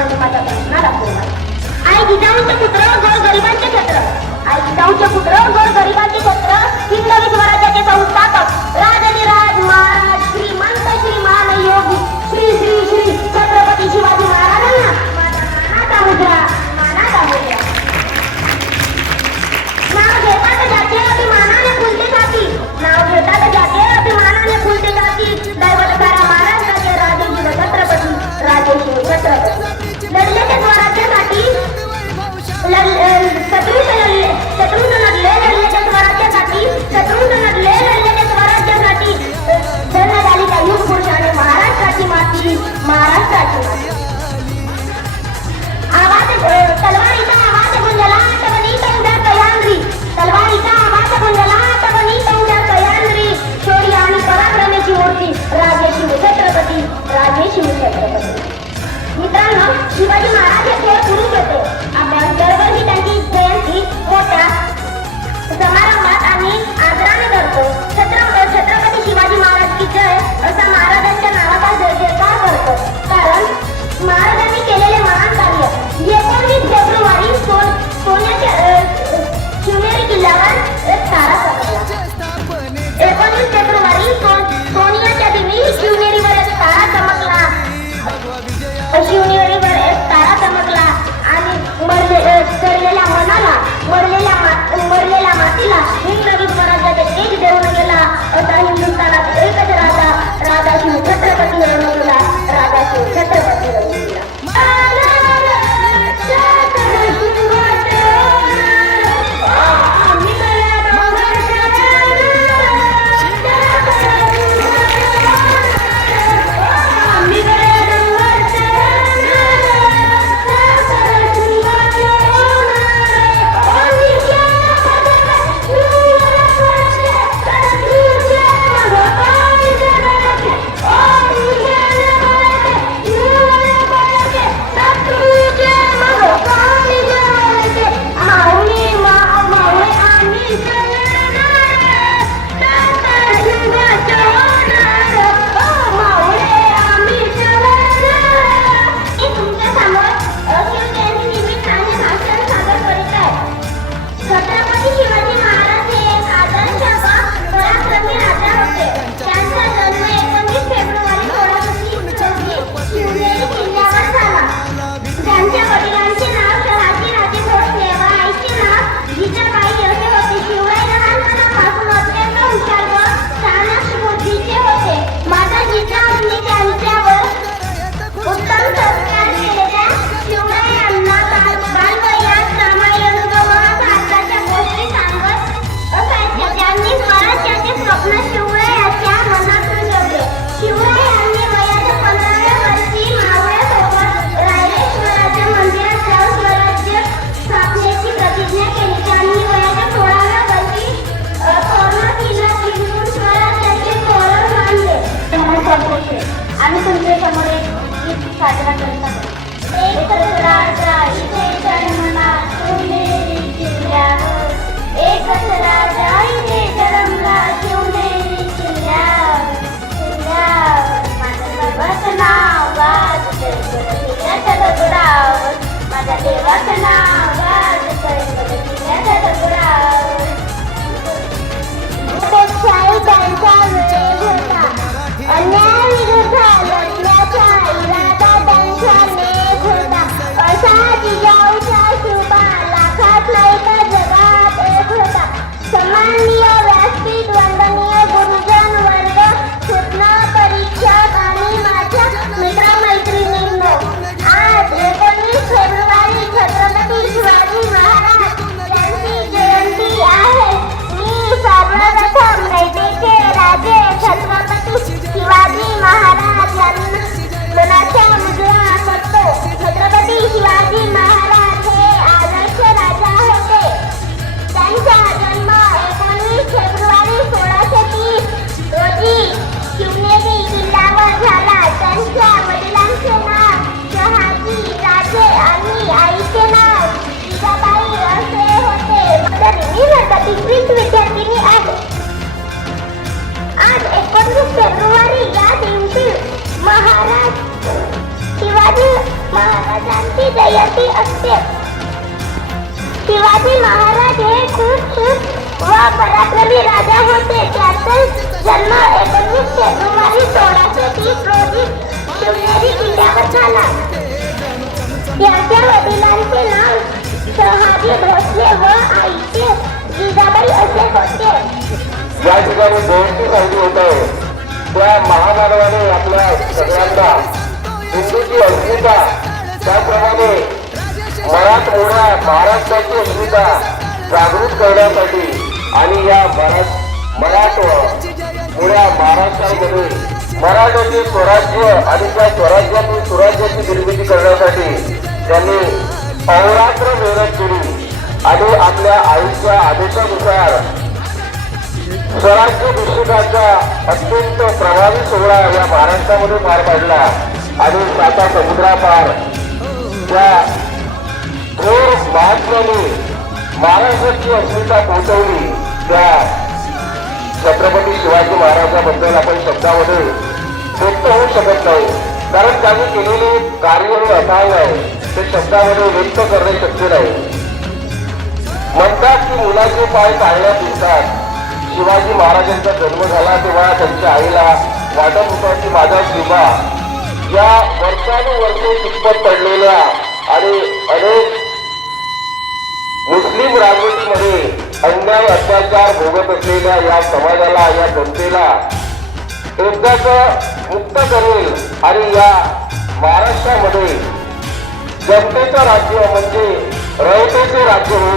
असं माझ्या दाखवला आई जिजाऊचं पुत्र गोर गरिबांचं छत्र. आई जिजाऊचं पुत्र गोर जनतेसमोर एक गीत साजरा करत आहोत. एक सत्राचा इथे जन्मला तुम्ही जिल्ह्यावर एक शिवाजी महाराज हे खूप खूप व पराक्रमी राजा होते. त्याचा जन्म एकोणीस फेब्रुवारी सोळाशे तीस रोजी शिवनेरी किल्ल्यावर झाला. त्याच्या वडिलांचे नाव शहाजी भोसले व आईचे जिजाबाई असे होते. या ठिकाणी दोन होत आहे. त्या महामानवाने आपल्या सगळ्यांना हिंदूची अस्मिता त्याप्रमाणे मराठमोळ्या महाराष्ट्राची अस्मिता जागृत करण्यासाठी आणि या मराठ मराठमोळ्या महाराष्ट्रामध्ये मराठ्याचे स्वराज्य आणि त्या स्वराज्यातून स्वराज्याची निर्मिती करण्यासाठी त्यांनी अहोरात्र मेहनत केली आणि आपल्या आईच्या आदेशानुसार स्वराज्य पुस्तकाचा अत्यंत प्रभावी सोहळा या महाराष्ट्रामध्ये पार पाडला. आणि साता समुद्रापार त्या थोर महात्म्याने महाराष्ट्राची अस्मिता पोहोचवली. त्या छत्रपती शिवाजी महाराजांबद्दल आपण शब्दामध्ये व्यक्त होऊ शकत नाही. कारण त्यांनी केलेले कार्य हे अथांग आहे ते शब्दामध्ये व्यक्त करणे शक्य नाही. म्हणतात की मुलाचे पाय चालण्यात दिसतात. शिवाजी महाराजांचा जन्म झाला तेव्हा त्यांच्या आईला वाटत होतं की माझा शिवा. या वर्षानुवर्षे चिकपत पडलेल्या आणि अनेक मुस्लिम राजवटीमध्ये अन्याय अत्याचार भोगत असलेल्या या समाजाला या जनतेला एकदाच मुक्त करेल आणि या महाराष्ट्रामध्ये जनतेचं राज्य म्हणजे रयतेचे राज्य होईल